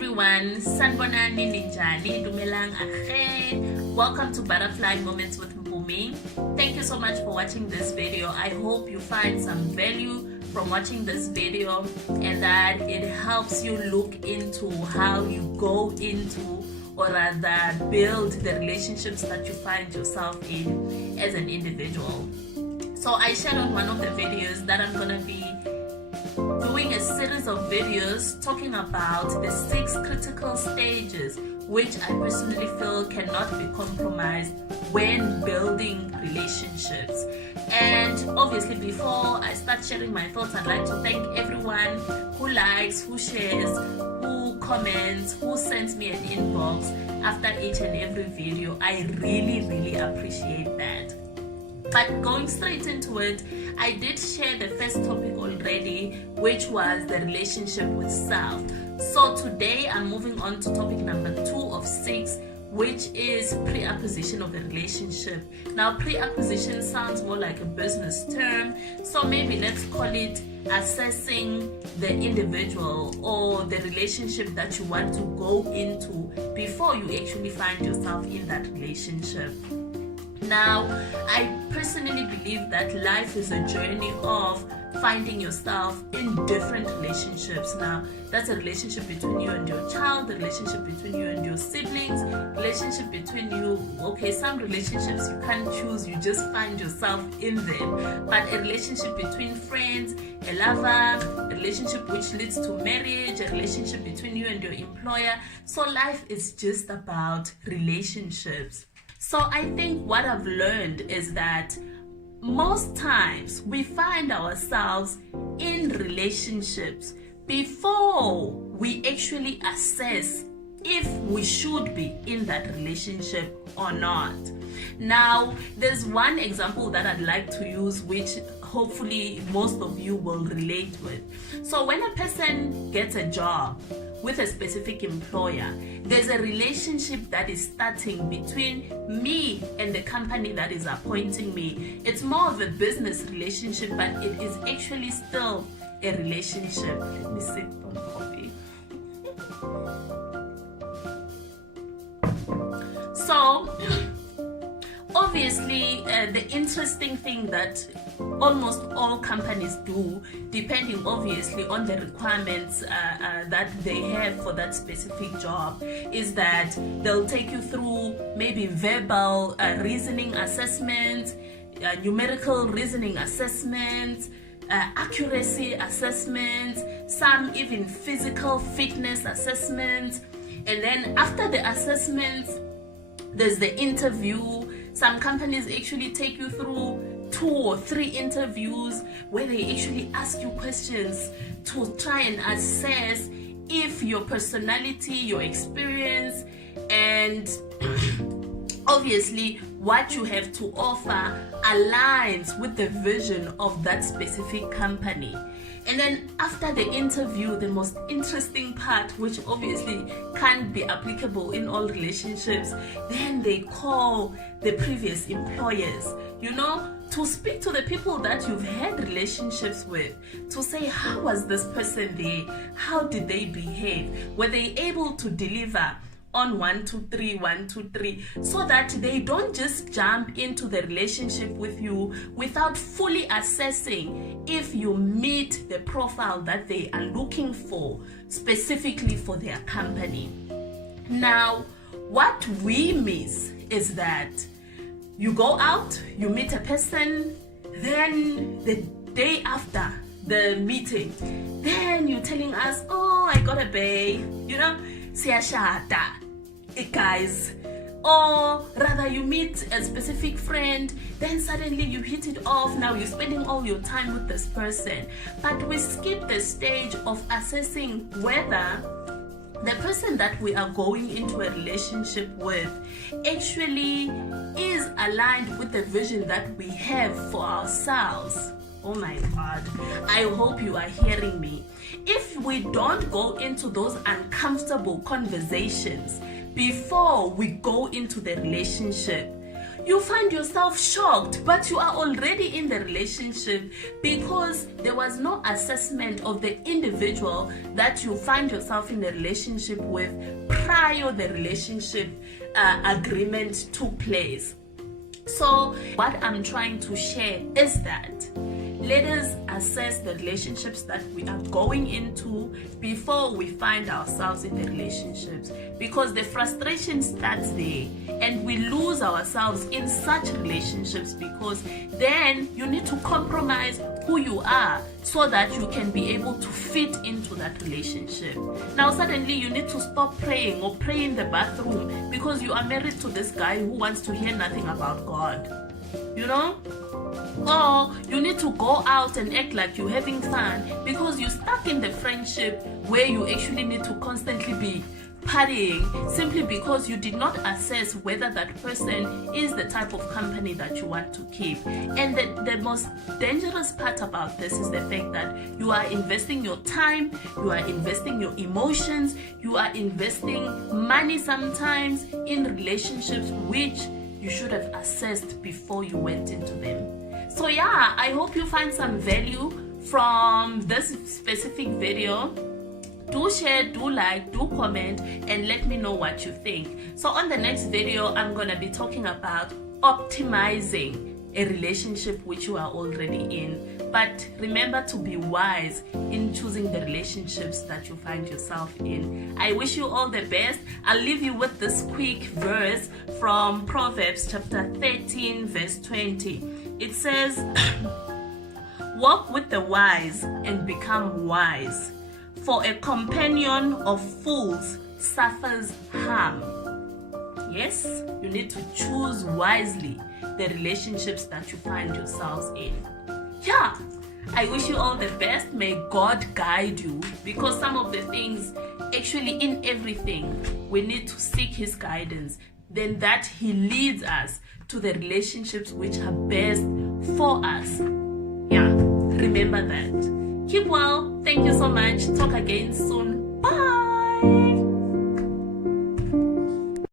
everyone, sanibonani ninjani, dumelang ahe. Welcome to Butterfly Moments with Mpumi. Thank you so much for watching this video. I hope you find some value from watching this video and that it helps you look into how you go into or rather build the relationships that you find yourself in as an individual. So I shared on one of the videos that I'm gonna be doing a series of videos talking about the 6 critical stages which I personally feel cannot be compromised when building relationships. And obviously, before I start sharing my thoughts, I'd like to thank everyone who likes, who shares, who comments, who sends me an inbox after each and every video. I really appreciate that. But going straight into it, I did share the first topic already, which was the relationship with self. So today I'm moving on to topic number 2 of 6, which is pre-acquisition of a relationship. Now, pre-acquisition sounds more like a business term, so maybe let's call it assessing the individual or the relationship that you want to go into before you actually find yourself in that relationship. Now, I personally believe that life is a journey of finding yourself in different relationships. Now, that's a relationship between you and your child, the relationship between you and your siblings, relationship between you. Okay, some relationships you can't choose, you just find yourself in them. But a relationship between friends, a lover, a relationship which leads to marriage, a relationship between you and your employer. So life is just about relationships. So I think what I've learned is that most times we find ourselves in relationships before we actually assess if we should be in that relationship or not. Now, there's one example that I'd like to use, which hopefully most of you will relate with. So when a person gets a job with a specific employer, there's a relationship that is starting between me and the company that is appointing me. It's more of a business relationship, but it is actually still a relationship. Let me sip on coffee. So, obviously, the interesting thing that almost all companies do, depending obviously on the requirements that they have for that specific job, is that they'll take you through maybe verbal reasoning assessments, numerical reasoning assessments, accuracy assessments, some even physical fitness assessments. And then after the assessments, there's the interview. Some companies actually take you through 2 or 3 interviews where they actually ask you questions to try and assess if your personality, your experience, and obviously what you have to offer aligns with the vision of that specific company. And then after the interview, the most interesting part, which obviously can't be applicable in all relationships, then they call the previous employers, to speak to the people that you've had relationships with, to say, how was this person there? How did they behave? Were they able to deliver on 1, 2, 3, 1, 2, 3, so that they don't just jump into the relationship with you without fully assessing if you meet the profile that they are looking for specifically for their company. Now, what we miss is that you go out, you meet a person, then the day after the meeting, then you're telling us, oh, I got a bae, siyashada, guys. Or rather, you meet a specific friend, then suddenly you hit it off. Now you're spending all your time with this person. But we skip the stage of assessing whether the person that we are going into a relationship with actually is aligned with the vision that we have for ourselves. Oh my God, I hope you are hearing me. If we don't go into those uncomfortable conversations before we go into the relationship, you find yourself shocked, but you are already in the relationship because there was no assessment of the individual that you find yourself in the relationship with prior the relationship agreement took place. So what I'm trying to share is that let us assess the relationships that we are going into before we find ourselves in the relationships, because the frustration starts there and we lose ourselves in such relationships, because then you need to compromise who you are so that you can be able to fit into that relationship. Now suddenly you need to stop praying or pray in the bathroom because you are married to this guy who wants to hear nothing about God, you know? Or you need to go out and act like you're having fun because you're stuck in the friendship where you actually need to constantly be partying simply because you did not assess whether that person is the type of company that you want to keep. And the most dangerous part about this is the fact that you are investing your time, you are investing your emotions, you are investing money sometimes in relationships which you should have assessed before you went into them. So yeah, I hope you find some value from this specific video. Do share, do like, do comment, and let me know what you think. So on the next video, I'm gonna be talking about optimizing a relationship which you are already in. But remember to be wise in choosing the relationships that you find yourself in. I wish you all the best. I'll leave you with this quick verse from Proverbs chapter 13 verse 20. It says, walk with the wise and become wise, for a companion of fools suffers harm. Yes, you need to choose wisely the relationships that you find yourselves in. Yeah, I wish you all the best. May God guide you, because some of the things, actually in everything, we need to seek His guidance. Then that He leads us to the relationships which are best for us. Yeah, remember that. Keep well. Thank you so much. Talk again soon. Bye.